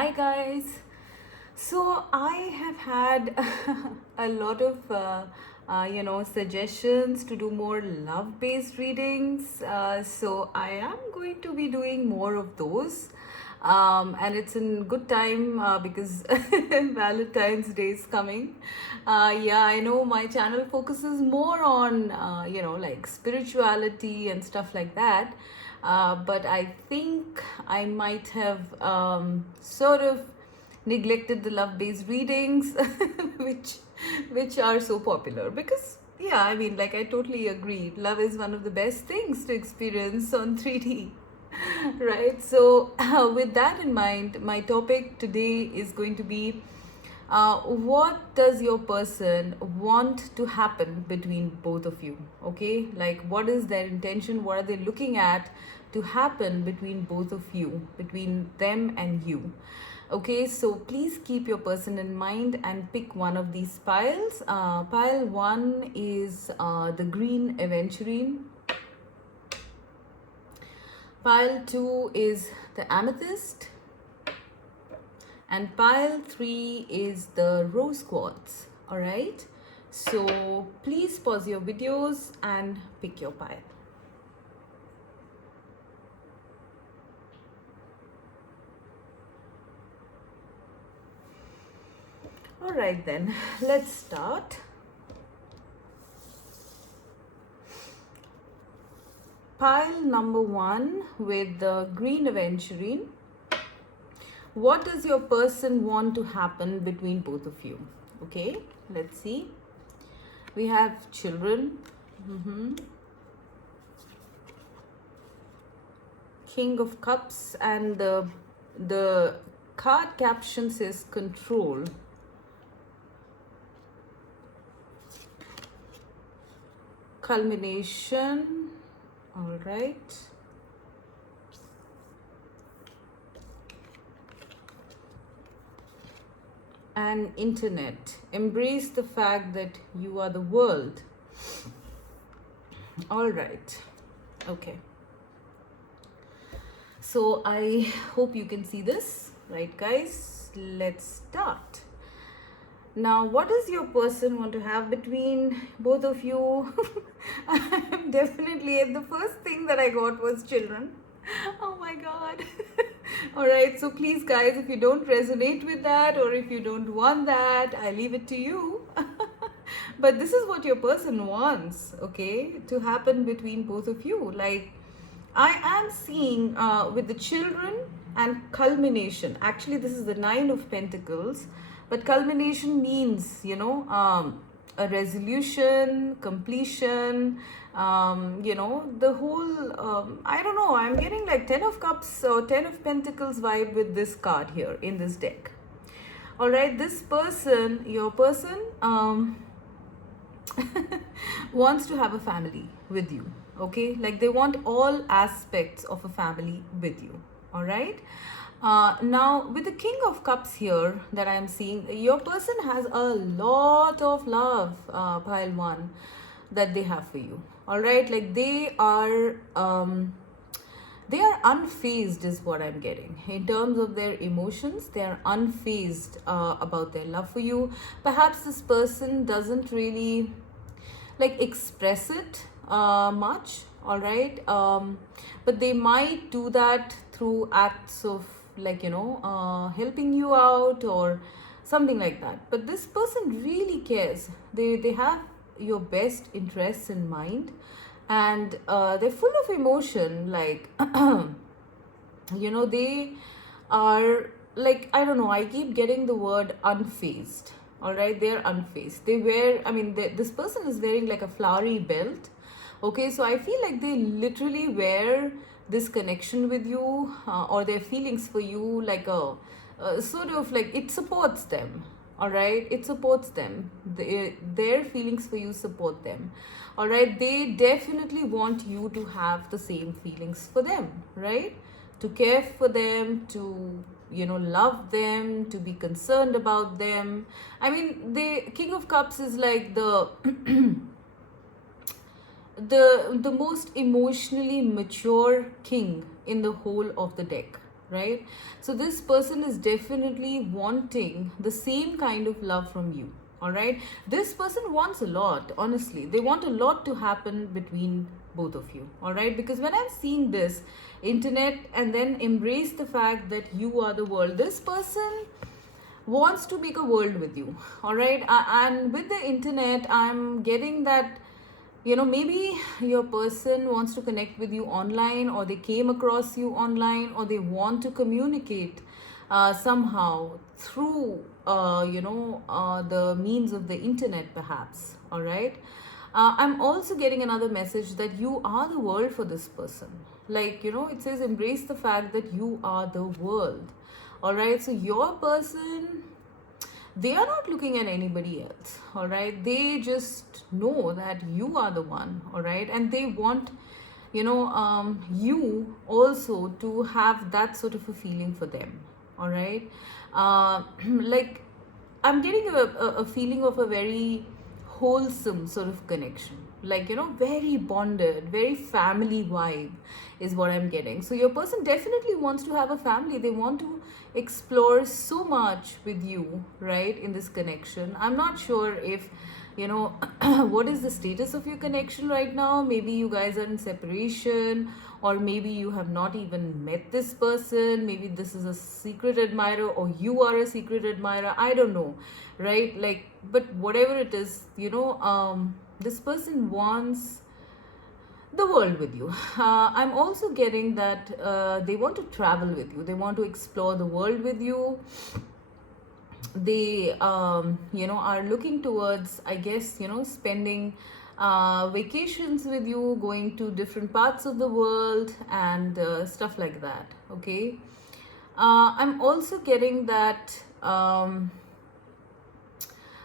Hi guys. So I have had a lot of suggestions to do more love-based readings. So I am going to be doing more of those. And it's in good time because Valentine's Day is coming. Yeah, I know my channel focuses more on like spirituality and stuff like that. But I think I might have sort of neglected the love-based readings, which which are so popular. Because yeah, I mean, like I totally agree. Love is one of the best things to experience on 3D, right? So with that in mind, my topic today is going to be what does your person want to happen between both of you? Okay, like what is their intention? What are they looking at to happen between both of you, between them and you? Okay, so please keep your person in mind and pick one of these piles. Pile one is the green aventurine. Pile two is the amethyst. And pile 3 is the rose quartz. All right, so please pause your videos and pick your pile. All right, then let's start. Pile number 1 with the green aventurine. What does your person want to happen between both of you? Okay, let's see. We have children. King of Cups, and the card caption says control. Culmination. All right. And internet. Embrace the fact that you are the world. All right. Okay. So I hope you can see this, right, guys? Let's start. Now, what does your person want to have between both of you? I'm definitely, the first thing that I got was children. Oh my god. All right, so please guys, if you don't resonate with that or if you don't want that, I leave it to you. But this is what your person wants, okay, to happen between both of you. Like, I am seeing with the children and culmination. Actually, this is the 9 of Pentacles, but culmination means, a resolution, completion, the whole, I don't know, I'm getting like 10 of Cups or 10 of Pentacles vibe with this card here in this deck. All right, this person, your person, wants to have a family with you. Okay, like they want all aspects of a family with you. All right, now with the King of Cups here that I am seeing, your person has a lot of love, pile 1, that they have for you. All right, like they are unfazed is what I'm getting. In terms of their emotions, they are unfazed about their love for you. Perhaps this person doesn't really like express it much, all right, but they might do that through acts of like helping you out or something like that. But this person really cares. They have your best interests in mind, and they're full of emotion, like they are like, I don't know, I keep getting the word unfazed. All right, they're unfazed. They wear, I mean, this person is wearing like a flowery belt. Okay, so I feel like they literally wear this connection with you, or their feelings for you, like a sort of like, it supports them. All right, it supports them. Their feelings for you support them. All right, they definitely want you to have the same feelings for them, right? To care for them, to love them, to be concerned about them. I mean, the King of Cups is like the the most emotionally mature king in the whole of the deck. right? So this person is definitely wanting the same kind of love from you. All right, this person wants a lot. Honestly, they want a lot to happen between both of you. All right, because when I'm seeing this internet and then embrace the fact that you are the world, this person wants to make a world with you. All right, and with the internet I'm getting that, maybe your person wants to connect with you online, or they came across you online, or they want to communicate somehow through the means of the internet perhaps. All right, I'm also getting another message that you are the world for this person. Like, it says embrace the fact that you are the world. All right, so your person, they are not looking at anybody else. All right, they just know that you are the one. All right, and they want, you also to have that sort of a feeling for them. All right, like, I'm getting a feeling of a very wholesome sort of connection, like, very bonded, very family vibe is what I'm getting. So your person definitely wants to have a family. They want to explore so much with you, right, in this connection. I'm not sure if, what is the status of your connection right now. Maybe you guys are in separation, or maybe you have not even met this person. Maybe this is a secret admirer, or you are a secret admirer. I don't know, right? Like, but whatever it is, this person wants the world with you. I'm also getting that they want to travel with you. They want to explore the world with you. They are looking towards, I guess, spending vacations with you, going to different parts of the world, and stuff like that. Okay, I'm also getting that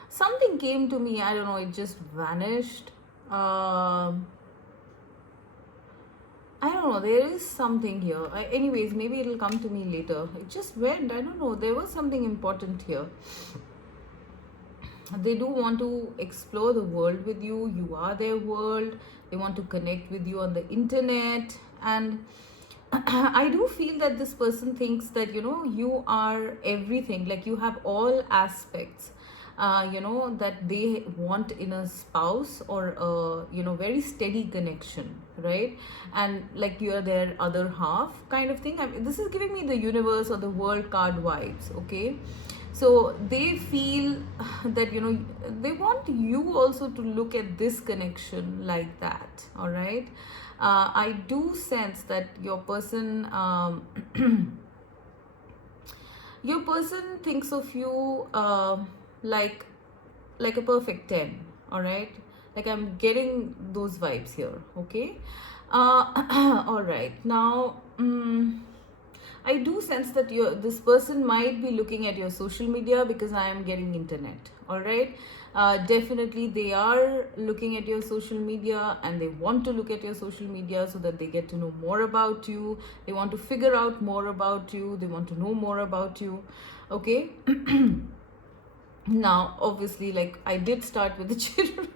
something came to me. I don't know, it just vanished. I don't know, there is something here. Anyways, maybe it'll come to me later. It just went. I don't know. There was something important here. They do want to explore the world with you. You are their world. They want to connect with you on the internet. And I do feel that this person thinks that, you are everything. Like, you have all aspects. That they want in a spouse, or a very steady connection, right? And like, you're their other half kind of thing. This is giving me the universe or the world card vibes. Okay, so they feel that, they want you also to look at this connection like that. All right, I do sense that your person your person thinks of you like a perfect 10. All right, like, I'm getting those vibes here. Okay, all right, now I do sense that this person might be looking at your social media, because I am getting internet. All right, definitely they are looking at your social media, and they want to look at your social media so that they get to know more about you. They want to figure out more about you. They want to know more about you. Okay. Now, obviously, like, I did start with the children.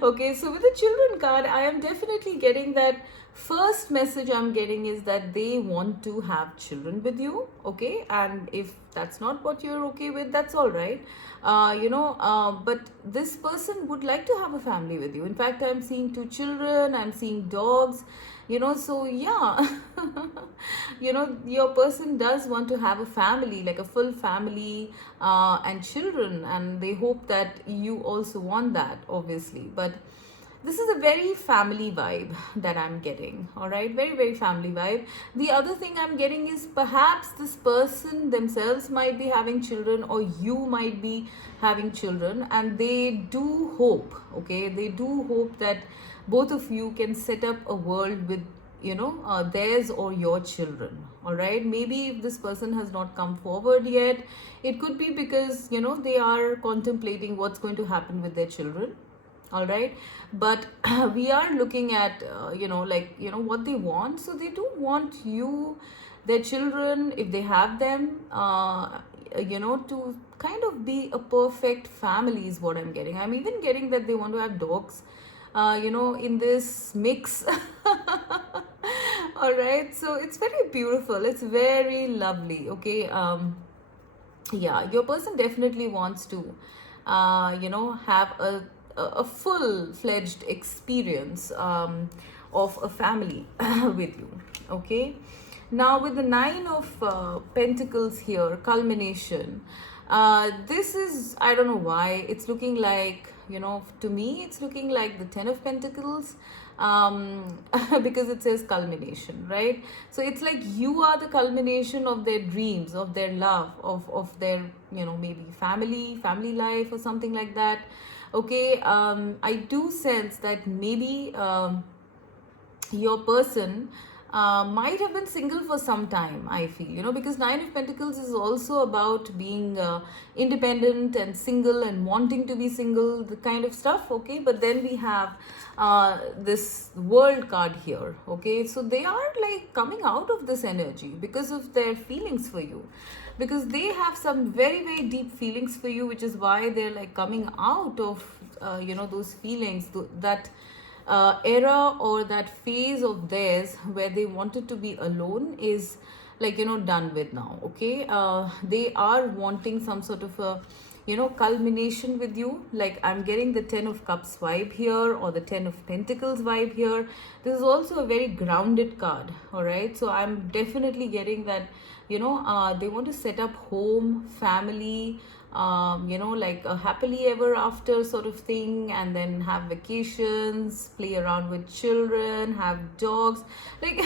Okay, so with the children card, I am definitely getting that first message I'm getting is that they want to have children with you. Okay, and if that's not what you're okay with, that's all right. But this person would like to have a family with you. In fact, I'm seeing 2 children, I'm seeing dogs, so yeah. Your person does want to have a family, like a full family, and children, and they hope that you also want that, obviously. But this is a very family vibe that I'm getting. All right, very, very family vibe. The other thing I'm getting is perhaps this person themselves might be having children, or you might be having children, and they do hope, okay, they do hope that both of you can set up a world with, theirs or your children. All right, maybe if this person has not come forward yet, it could be because, they are contemplating what's going to happen with their children. All right, but we are looking at what they want. So they do want you, their children, if they have them, to kind of be a perfect family is what I'm getting. I'm even getting that they want to have dogs, in this mix. All right, so it's very beautiful, it's very lovely. Okay, yeah, your person definitely wants to have a full-fledged experience of a family with you. Okay, now with the nine of pentacles here, culmination, this is, I don't know why it's looking like, to me it's looking like the 10 of pentacles, because it says culmination, right? So it's like you are the culmination of their dreams, of their love, of their, maybe family life or something like that. Okay, I do sense that maybe your person might have been single for some time, I feel, because nine of pentacles is also about being independent and single and wanting to be single, the kind of stuff. Okay, but then we have this world card here. Okay, so they are like coming out of this energy because of their feelings for you, because they have some very very deep feelings for you, which is why they're like coming out of those feelings, that era or that phase of theirs where they wanted to be alone is like done with now. Okay, they are wanting some sort of a culmination with you. Like I'm getting the 10 of cups vibe here, or the 10 of pentacles vibe here. This is also a very grounded card. All right, so I'm definitely getting that they want to set up home, family, like a happily ever after sort of thing, and then have vacations, play around with children, have dogs. Like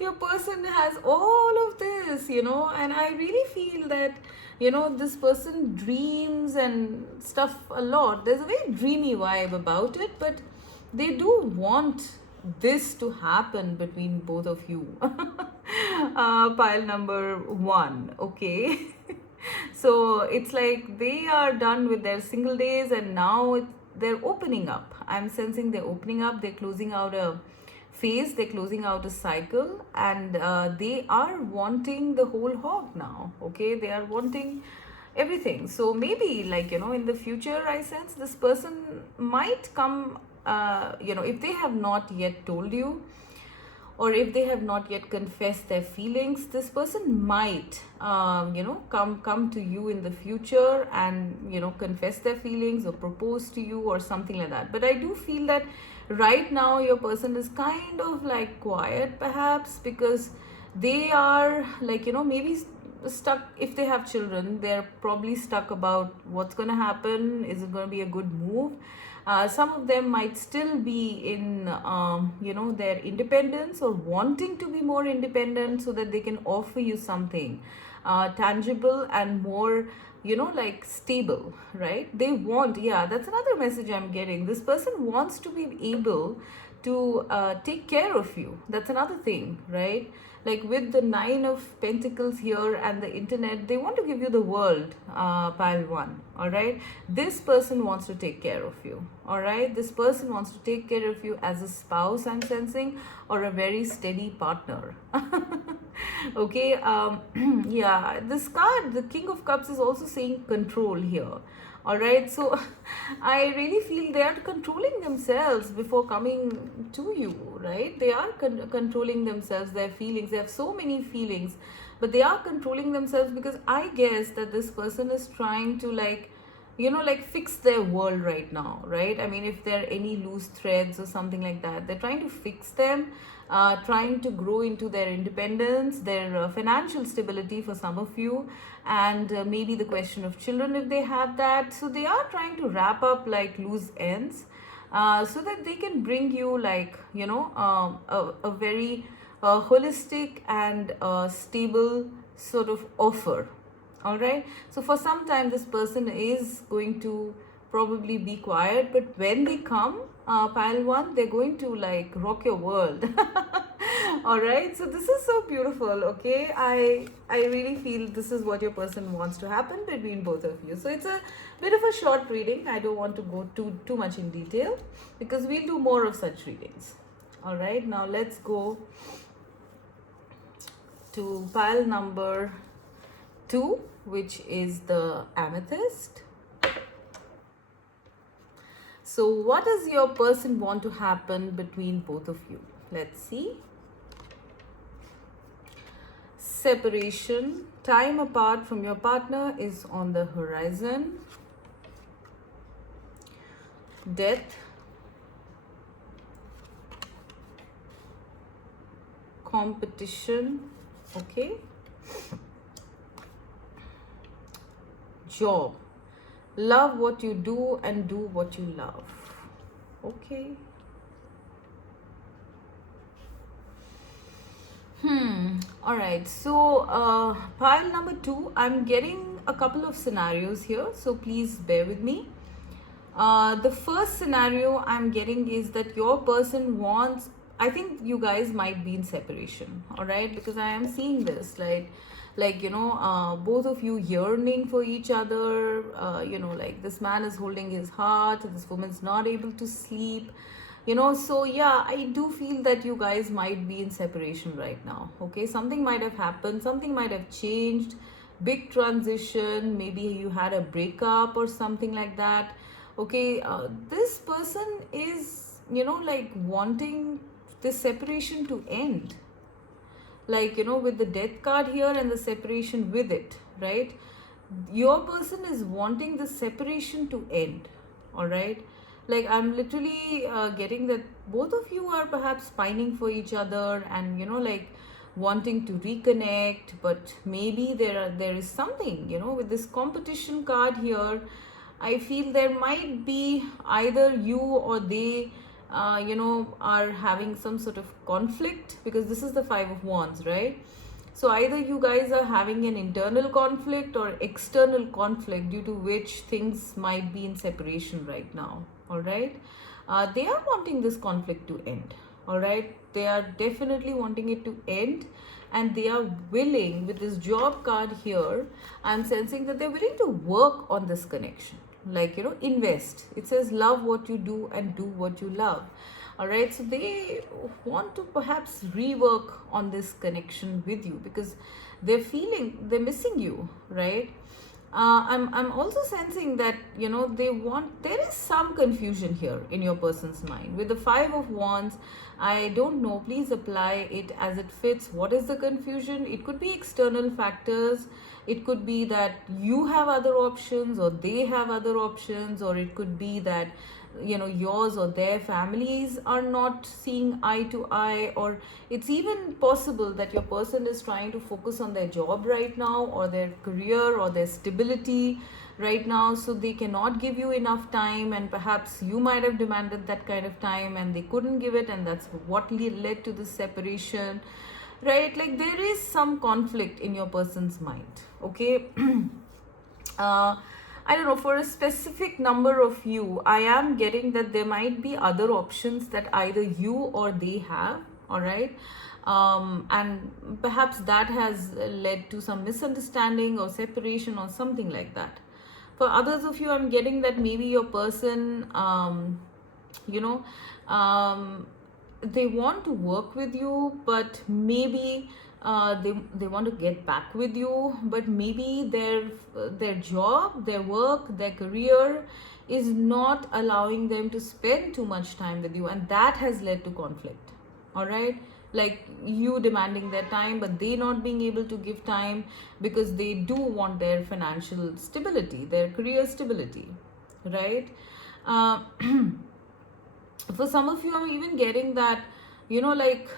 your person has all of this, and I really feel that this person dreams and stuff a lot. There's a very dreamy vibe about it, but they do want this to happen between both of you. Pile number one. Okay. So it's like they are done with their single days, and now they're opening up. I'm sensing they're opening up, they're closing out a phase, they're closing out a cycle, and they are wanting the whole hog now. Okay, they are wanting everything. So maybe, like in the future, I sense this person might come, if they have not yet told you, or if they have not yet confessed their feelings, this person might come to you in the future and confess their feelings or propose to you or something like that. But I do feel that right now your person is kind of like quiet, perhaps because they are like maybe stuck. If they have children, they're probably stuck about what's going to happen. Is it going to be a good move? Some of them might still be in their independence, or wanting to be more independent so that they can offer you something tangible and more like stable, right? They want, yeah, that's another message I'm getting. This person wants to be able to take care of you. That's another thing, right? Like with the 9 of pentacles here and the internet, they want to give you the world, pile one. All right, this person wants to take care of you. All right, this person wants to take care of you as a spouse, I'm sensing, or a very steady partner. Okay, yeah, this card, the King of Cups, is also saying control here. All right, so I really feel they are controlling themselves before coming to you, right? They are controlling themselves, their feelings. They have so many feelings, but they are controlling themselves because I guess that this person is trying to like like fix their world right now, right? I mean, if there are any loose threads or something like that, they're trying to fix them, trying to grow into their independence, their financial stability for some of you, and maybe the question of children if they have that. So they are trying to wrap up like loose ends, so that they can bring you like a very holistic and stable sort of offer. All right, so for some time this person is going to probably be quiet, but when they come, pile one, they're going to like rock your world. All right, so this is so beautiful. Okay, I really feel this is what your person wants to happen between both of you. So it's a bit of a short reading. I don't want to go too much in detail because we'll do more of such readings. All right, now let's go to pile number 2, which is the amethyst. So what does your person want to happen between both of you? Let's see. separation, time apart from your partner is on the horizon. Death, competition, okay. Job, love what you do and do what you love, okay. All right, so pile number 2, I'm getting a couple of scenarios here, so please bear with me. The first scenario I'm getting is that your person wants, I think you guys might be in separation, all right, because I am seeing this like both of you yearning for each other, like this man is holding his heart, this woman's not able to sleep, so yeah, I do feel that you guys might be in separation right now, okay. Something might have happened, something might have changed, big transition, maybe you had a breakup or something like that, okay. This person is like wanting this separation to end, like with the death card here and the separation with it, right. Your person is wanting the separation to end, all right. Like I'm literally getting that both of you are perhaps pining for each other and like wanting to reconnect, but maybe there is something with this competition card here. I feel there might be either you or they are having some sort of conflict, because this is the 5 of Wands, right. So either you guys are having an internal conflict or external conflict due to which things might be in separation right now, all right. They are wanting this conflict to end, all right. They are definitely wanting it to end, and they are willing, with this job card here, I'm sensing that they're willing to work on this connection, like invest. It says love what you do and do what you love, all right. So they want to perhaps rework on this connection with you because they're missing you, right. I'm also sensing that there is some confusion here in your person's mind with the 5 of Wands. I don't know, please apply it as it fits. What is the confusion? It could be external factors, it could be that you have other options or they have other options, or it could be that yours or their families are not seeing eye to eye, or it's even possible that your person is trying to focus on their job right now, or their career, or their stability right now, so they cannot give you enough time, and perhaps you might have demanded that kind of time and they couldn't give it, and that's what led to this separation, right. Like there is some conflict in your person's mind, okay. I don't know, for a specific number of you, I am getting that there might be other options that either you or they have, all right. And perhaps that has led to some misunderstanding or separation or something like that. For others of you, I'm getting that maybe your person, they want to work with you, but maybe they want to get back with you, but maybe their job, their work, their career is not allowing them to spend too much time with you, and that has led to conflict, all right. Like you demanding their time, but they not being able to give time because they do want their financial stability, their career stability, right. uh, for some of you, I'm even getting that like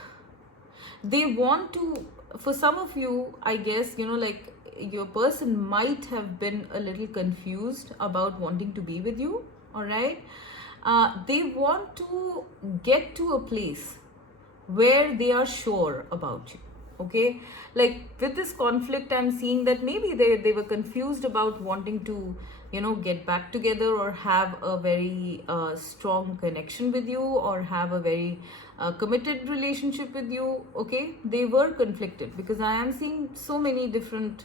they want to, for some of you, I guess like your person might have been a little confused about wanting to be with you, all right. They want to get to a place where they are sure about you, okay. Like with this conflict, I'm seeing that maybe they were confused about wanting to get back together or have a very strong connection with you, or have a very committed relationship with you, okay. They were conflicted because I am seeing so many different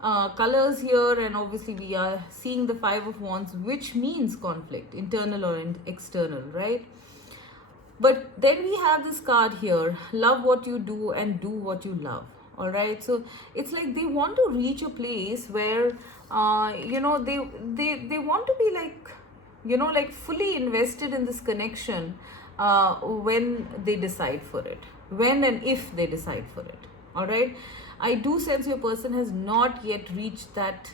colors here, and obviously we are seeing the 5 of Wands, which means conflict, internal or external, right. But then we have this card here, love what you do and do what you love, all right. So it's like they want to reach a place where they want to be like like fully invested in this connection when they decide for it, when and if they decide for it, All right, I do sense your person has not yet reached that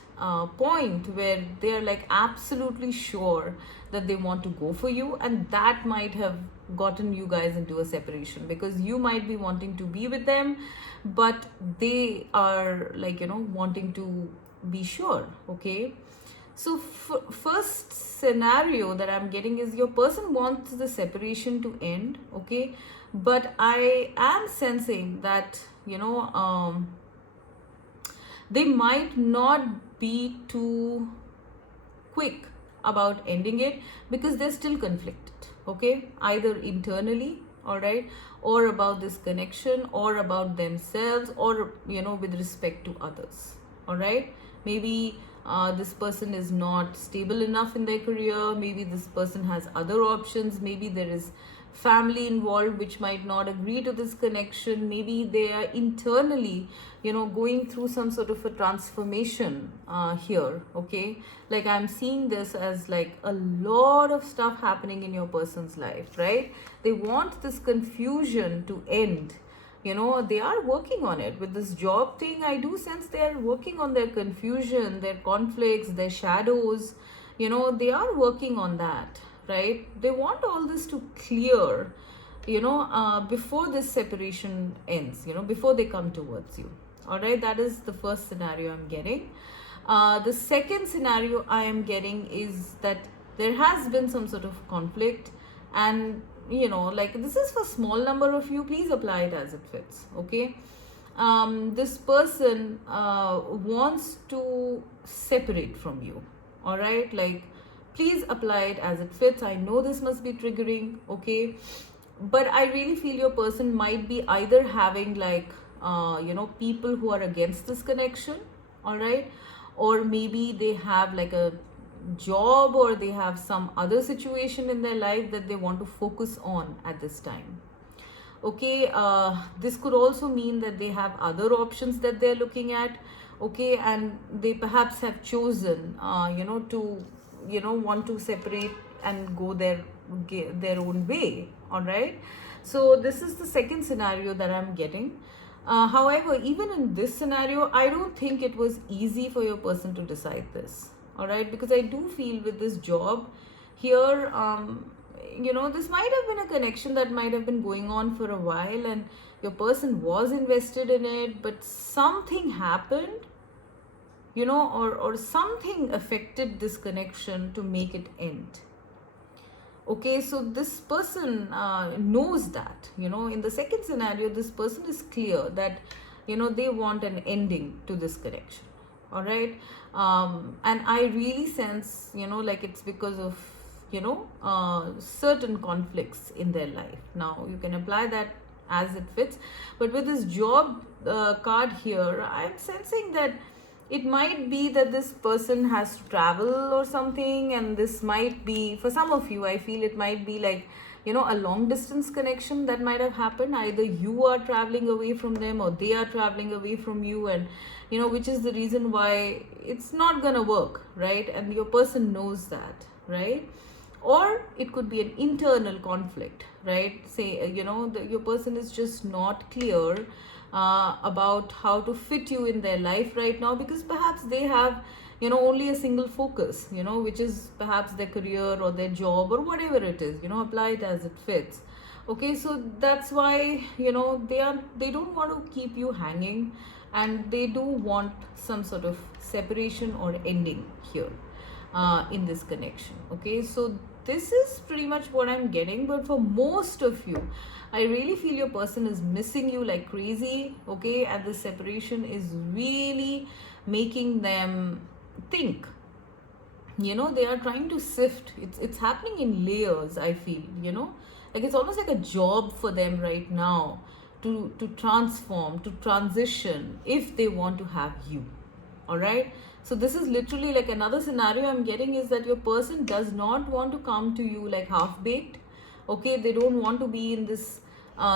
point where they are like absolutely sure that they want to go for you, and that might have gotten you guys into a separation, because you might be wanting to be with them, but they are like, wanting to be sure. Okay, so first scenario that I'm getting is your person wants the separation to end. Okay, but I am sensing that they might not be too quick about ending it, because they're still conflicted. Okay, either internally, all right, or about this connection, or about themselves, or with respect to others. All right, maybe this person is not stable enough in their career, maybe this person has other options, maybe there is family involved which might not agree to this connection, maybe they are internally going through some sort of a transformation here. Okay, like I'm seeing this as like a lot of stuff happening in your person's life, right? They want this confusion to end. They are working on it with this job thing. I do sense they are working on their confusion, their conflicts, their shadows. They are working on that, right? They want all this to clear before this separation ends, before they come towards you. All right, that is the first scenario I'm getting. The second scenario I am getting is that there has been some sort of conflict, and like this is for small number of you, please apply it as it fits. Okay, this person wants to separate from you. All right, like please apply it as it fits. I know this must be triggering. Okay, but I really feel your person might be either having like people who are against this connection. All right, or maybe they have like a job, or they have some other situation in their life that they want to focus on at this time. Okay, this could also mean that they have other options that they're looking at. Okay, and they perhaps have chosen to want to separate and go their own way. All right, so this is the second scenario that I'm getting. However, even in this scenario, I don't think it was easy for your person to decide this. All right, because I do feel with this job here, this might have been a connection that might have been going on for a while, and your person was invested in it, but something happened, or something affected this connection to make it end. Okay, so this person knows that, in the second scenario, this person is clear that, they want an ending to this connection. All right, and I really sense, like it's because of, certain conflicts in their life. Now, you can apply that as it fits, but with this job card here, I'm sensing that it might be that this person has to travel or something, and this might be, for some of you, I feel it might be like a long distance connection that might have happened. Either you are traveling away from them, or they are traveling away from you, and which is the reason why it's not gonna work, right? And your person knows that, right? Or it could be an internal conflict, right? Say your person is just not clear about how to fit you in their life right now, because perhaps they have only a single focus, which is perhaps their career or their job or whatever it is. Apply it as it fits. Okay, so that's why they don't want to keep you hanging, and they do want some sort of separation or ending here in this connection. Okay, so this is pretty much what I'm getting. But for most of you, I really feel your person is missing you like crazy. Okay, and the separation is really making them think. They are trying to sift. It's happening in layers, I feel. Like it's almost like a job for them right now to transform, to transition, if they want to have you. All right, so this is literally like another scenario I'm getting, is that your person does not want to come to you like half baked. Okay, they don't want to be in this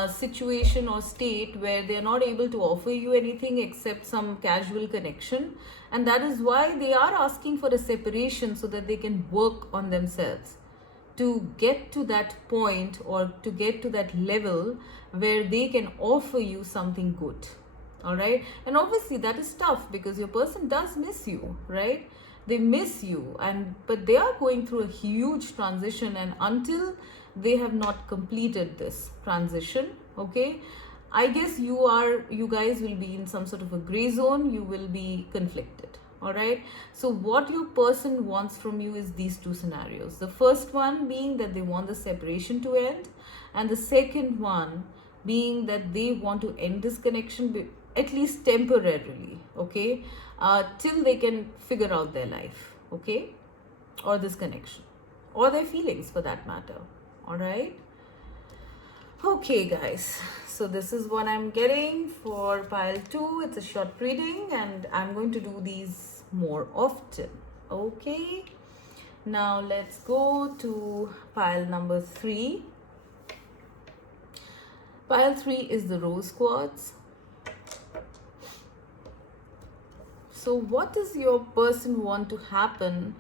situation or state where they're not able to offer you anything except some casual connection, and that is why they are asking for a separation, so that they can work on themselves to get to that point, or to get to that level where they can offer you something good. All right, and obviously that is tough because your person does miss you, right? They miss you, and but they are going through a huge transition, and until they have not completed this transition, okay, I guess you guys will be in some sort of a gray zone. You will be conflicted. All right, so what your person wants from you is these two scenarios. The first one being that they want the separation to end, and the second one being that they want to end this connection, at least temporarily, okay, till they can figure out their life, okay, or this connection, or their feelings for that matter. All right. Okay, guys, so this is what I'm getting for pile 2. It's a short reading, and I'm going to do these more often. Okay, now let's go to pile number 3. Pile 3 is the rose quartz. So what does your person want to happen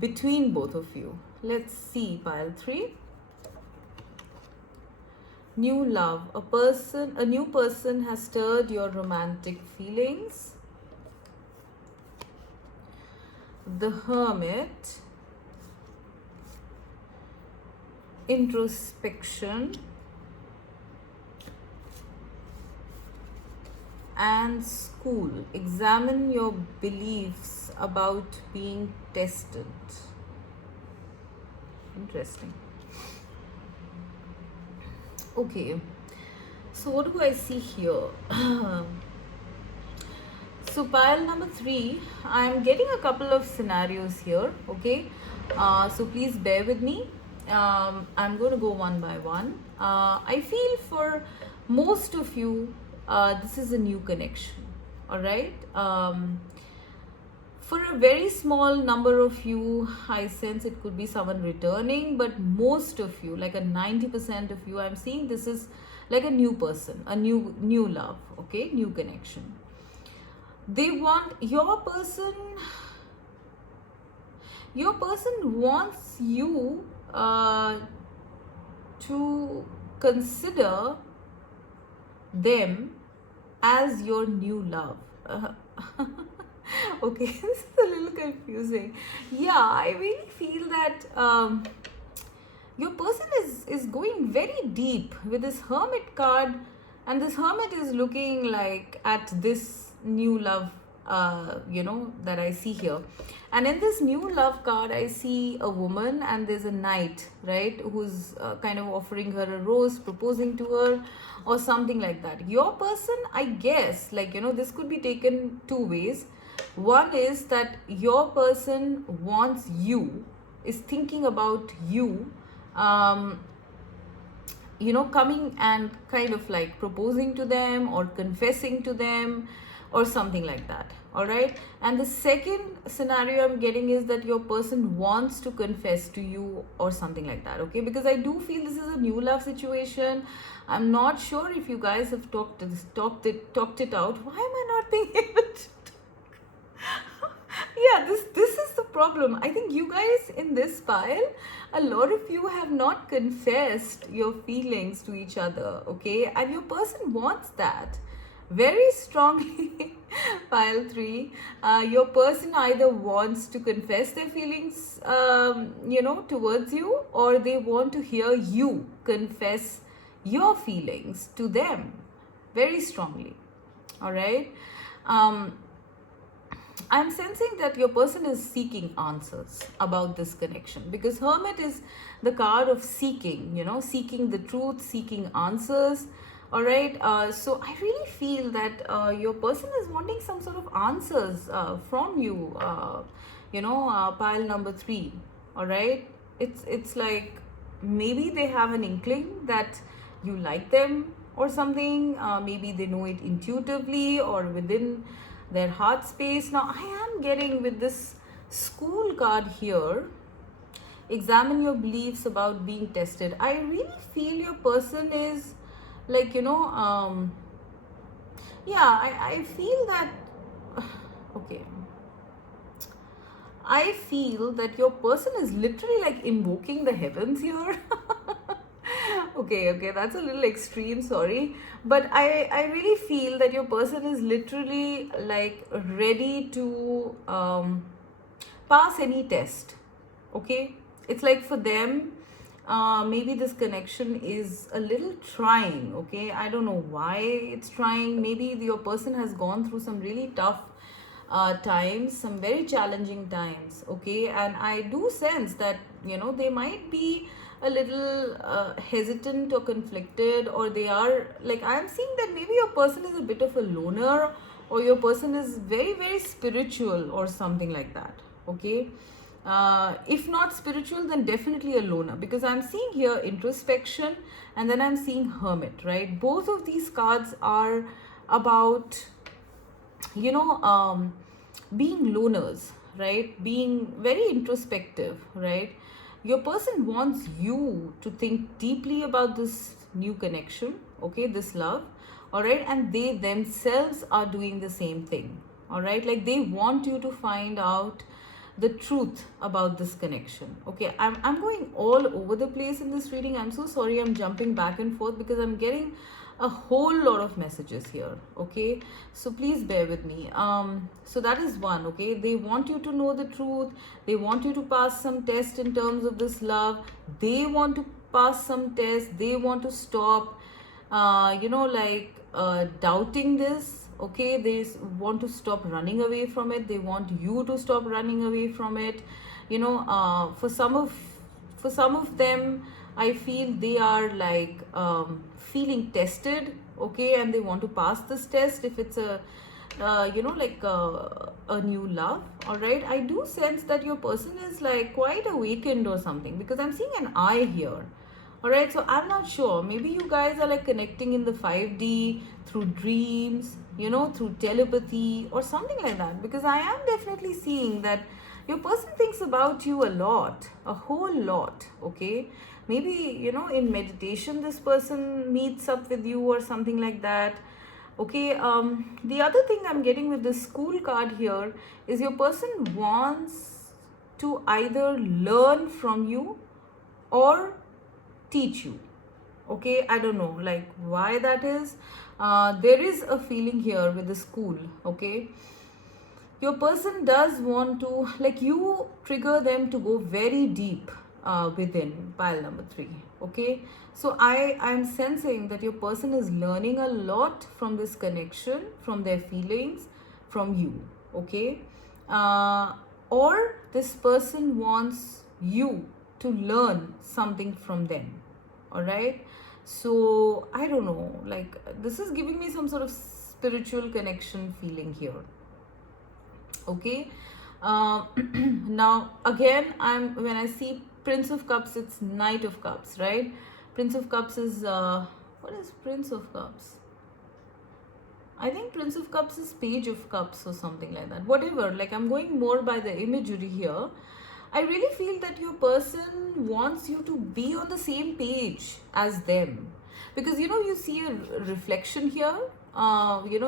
between both of you? Let's see pile 3. New love. A new person has stirred your romantic feelings. The Hermit. Introspection. And school. Examine your beliefs about being tested. Interesting. Okay, so what do I see here? So pile number 3, I'm getting a couple of scenarios here, okay, so please bear with me. I'm going to go one by one. I feel for most of you, this is a new connection, all right. For a very small number of you, I sense it could be someone returning, but most of you, like a 90% of you, I'm seeing this is like a new person, a new love, okay, new connection. They want your person wants you to consider them as your new love. Okay, this is a little confusing. Yeah, I really feel that your person is going very deep with this Hermit card, and this Hermit is looking like at this new love, that I see here. And in this new love card, I see a woman, and there's a knight, right, who's kind of offering her a rose, proposing to her, or something like that. Your person, I guess, this could be taken two ways. One is that your person wants you, is thinking about you, coming and kind of like proposing to them or confessing to them or something like that. All right. And the second scenario I'm getting is that your person wants to confess to you or something like that. Okay. Because I do feel this is a new love situation. I'm not sure if you guys have talked it out. Why am I not being able to? Yeah, this is the problem. I think you guys in this pile, a lot of you have not confessed your feelings to each other, okay, and your person wants that very strongly. Pile 3, your person either wants to confess their feelings towards you, or they want to hear you confess your feelings to them very strongly. All right. I'm sensing that your person is seeking answers about this connection, because Hermit is the card of seeking, seeking the truth, seeking answers. All right. So I really feel that your person is wanting some sort of answers from you, pile number 3. All right. It's like maybe they have an inkling that you like them or something. Maybe they know it intuitively or within their heart space. Now I am getting with this school card here, examine your beliefs about being tested. I really feel your person is like, I feel that, okay, I feel that your person is literally like invoking the heavens here. Okay, that's a little extreme, sorry. But I really feel that your person is literally like ready to pass any test. Okay? It's like for them, maybe this connection is a little trying. Okay? I don't know why it's trying. Maybe your person has gone through some really tough times, some very challenging times. Okay? And I do sense that, they might be a little hesitant or conflicted, or they are like, I'm seeing that maybe your person is a bit of a loner, or your person is very, very spiritual or something like that. Okay? If not spiritual, then definitely a loner, because I'm seeing here introspection and then I'm seeing hermit, right? Both of these cards are about, you know um, being loners, right? Being very introspective, right? Your person wants you to think deeply about this new connection, okay, this love, all right, and they themselves are doing the same thing, all right, like they want you to find out the truth about this connection. Okay, I'm going all over the place in this reading. I'm so sorry, I'm jumping back and forth because I'm getting a whole lot of messages here. Okay, so please bear with me. So that is one. Okay, they want you to know the truth, they want you to pass some test in terms of this love, they want to pass some test, they want to stop doubting this. Okay, they want to stop running away from it, they want you to stop running away from it. For some of them, I feel they are like feeling tested. Okay, and they want to pass this test if it's a new love. All right, I do sense that your person is like quite awakened or something, because I'm seeing an eye here. All right, so I'm not sure, maybe you guys are like connecting in the 5D through dreams, through telepathy or something like that, because I am definitely seeing that your person thinks about you a lot, a whole lot. Okay, maybe in meditation this person meets up with you or something like that. Okay, the other thing I'm getting with this School card here is your person wants to either learn from you or teach you. Okay, I don't know like why that is. There is a feeling here with the School. Okay, your person does want to, like, you trigger them to go very deep within pile number 3. Okay, so I'm sensing that your person is learning a lot from this connection, from their feelings, from you. Okay, or this person wants you to learn something from them. All right, so I don't know, like this is giving me some sort of spiritual connection feeling here. Okay, now again, when I see Prince of Cups, it's Knight of Cups, right? Prince of Cups is what is Prince of Cups? I think Prince of Cups is Page of Cups or something like that. Whatever, like I'm going more by the imagery here. I really feel that your person wants you to be on the same page as them, because you see a reflection here.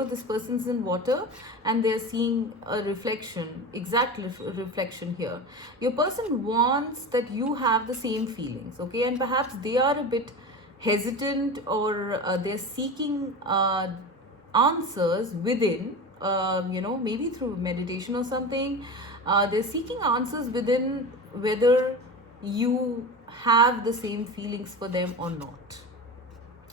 This person's in water and they're seeing a reflection, reflection here. Your person wants that you have the same feelings. Okay, and perhaps they are a bit hesitant, or they're seeking answers within, maybe through meditation or something. They're seeking answers within whether you have the same feelings for them or not.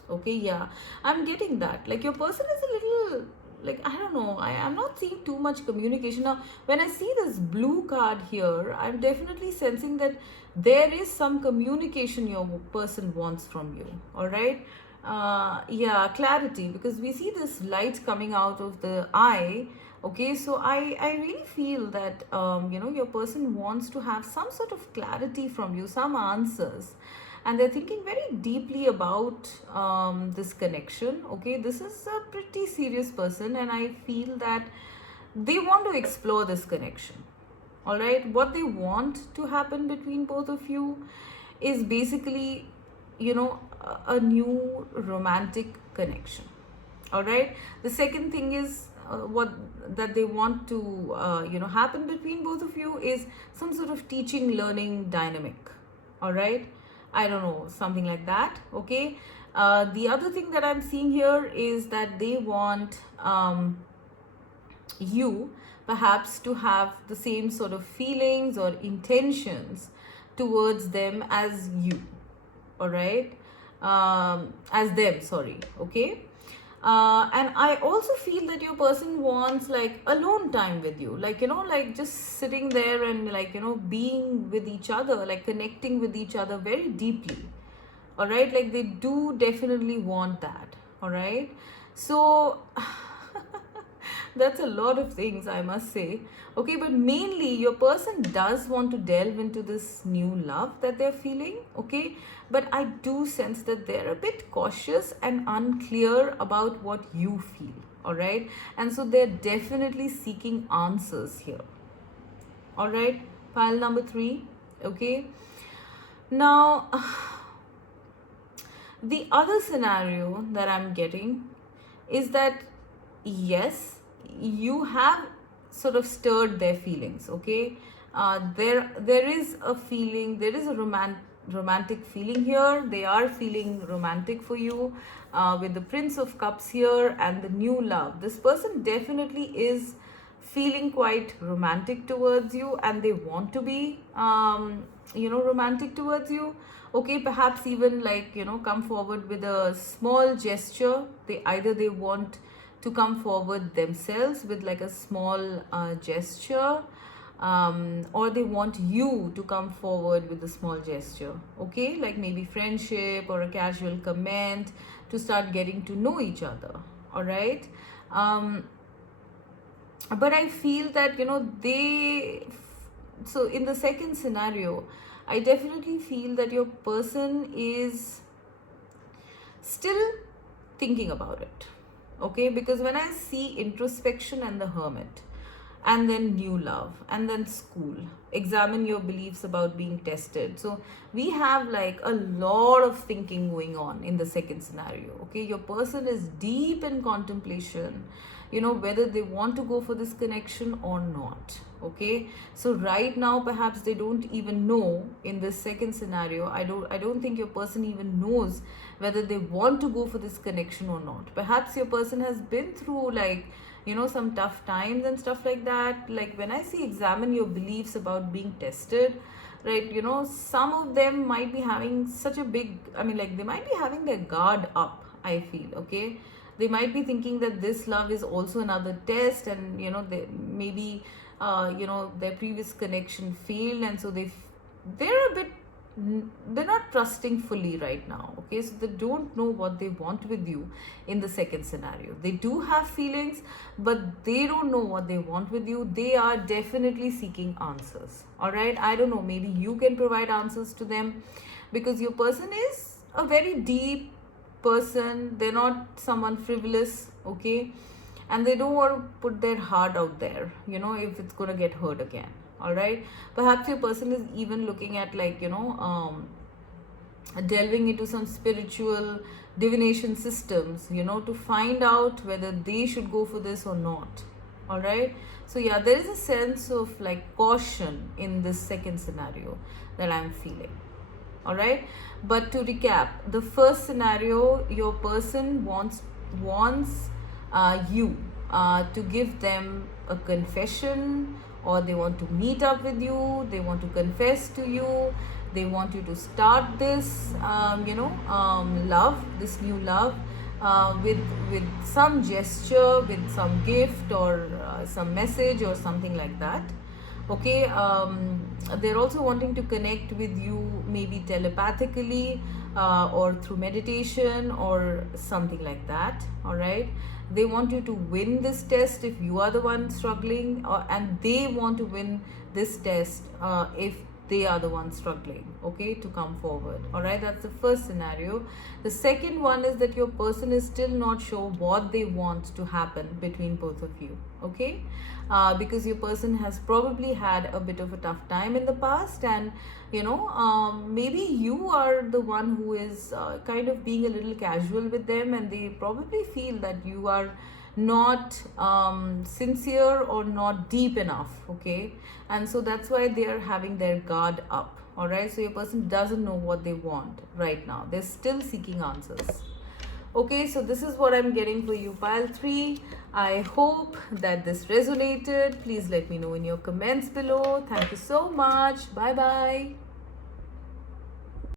Okay, yeah, I'm getting that. Like your person is a little, like, I don't know, I'm not seeing too much communication. Now, when I see this blue card here, I'm definitely sensing that there is some communication your person wants from you. All right. Yeah, clarity, because we see this light coming out of the eye. Okay, so I really feel that your person wants to have some sort of clarity from you, some answers, and they're thinking very deeply about this connection. Okay, this is a pretty serious person, and I feel that they want to explore this connection. All right, what they want to happen between both of you is basically a new romantic connection. All right, the second thing is what that they want to happen between both of you is some sort of teaching learning dynamic. All right, I don't know, something like that. Okay. The other thing that I'm seeing here is that they want you perhaps to have the same sort of feelings or intentions towards them as you. All right. As them, sorry. Okay. And I also feel that your person wants like alone time with you, like, like just sitting there and like, being with each other, like connecting with each other very deeply. All right. Like they do definitely want that. All right. So that's a lot of things, I must say. Okay, but mainly your person does want to delve into this new love that they're feeling. Okay, but I do sense that they're a bit cautious and unclear about what you feel. All right, and so they're definitely seeking answers here. All right, pile number 3. Okay, now the other scenario that I'm getting is that yes, you have sort of stirred their feelings. Okay, there is a feeling, there is a romantic feeling here. They are feeling romantic for you, with the Prince of Cups here and the new love. This person definitely is feeling quite romantic towards you, and they want to be romantic towards you. Okay, perhaps even like, come forward with a small gesture. They want to come forward themselves with like a small gesture, or they want you to come forward with a small gesture. Okay, like maybe friendship or a casual comment to start getting to know each other. All right. But I feel that, so in the second scenario, I definitely feel that your person is still thinking about it. Okay, because when I see introspection and the Hermit, and then new love, and then school, examine your beliefs about being tested, so we have like a lot of thinking going on in the second scenario. Okay, your person is deep in contemplation, whether they want to go for this connection or not. Okay, so right now perhaps they don't even know. In this second scenario, I don't think your person even knows whether they want to go for this connection or not. Perhaps your person has been through like, some tough times and stuff like that. Like when I see examine your beliefs about being tested, right, some of them might be having such a big, like they might be having their guard up, I feel. Okay, they might be thinking that this love is also another test, and they maybe their previous connection failed, and so they're a bit, they're not trusting fully right now. Okay, so they don't know what they want with you. In the second scenario, they do have feelings, but they don't know what they want with you. They are definitely seeking answers. All right, I don't know, maybe you can provide answers to them, because your person is a very deep person. They're not someone frivolous. Okay, and they don't want to put their heart out there, if it's going to get hurt again. All right, perhaps your person is even looking at like, delving into some spiritual divination systems, to find out whether they should go for this or not. All right, so yeah, there is a sense of like caution in this second scenario that I'm feeling. All right, but to recap, the first scenario, your person wants you to give them a confession, or they want to meet up with you, they want to confess to you, they want you to start this love, this new love, with some gesture, with some gift, or some message or something like that. Okay, they're also wanting to connect with you, maybe telepathically, or through meditation or something like that. All right, they want you to win this test if you are the one struggling, and they want to win this test if they are the ones struggling. Okay, to come forward. All right, that's the first scenario. The second one is that your person is still not sure what they want to happen between both of you. Okay, because your person has probably had a bit of a tough time in the past, and maybe you are the one who is kind of being a little casual with them, and they probably feel that you are not sincere or not deep enough. Okay, and so that's why they are having their guard up. All right, so your person doesn't know what they want right now. They're still seeking answers. Okay, so this is what I'm getting for you, pile 3. I hope that this resonated. Please let me know in your comments below. Thank you so much. Bye bye.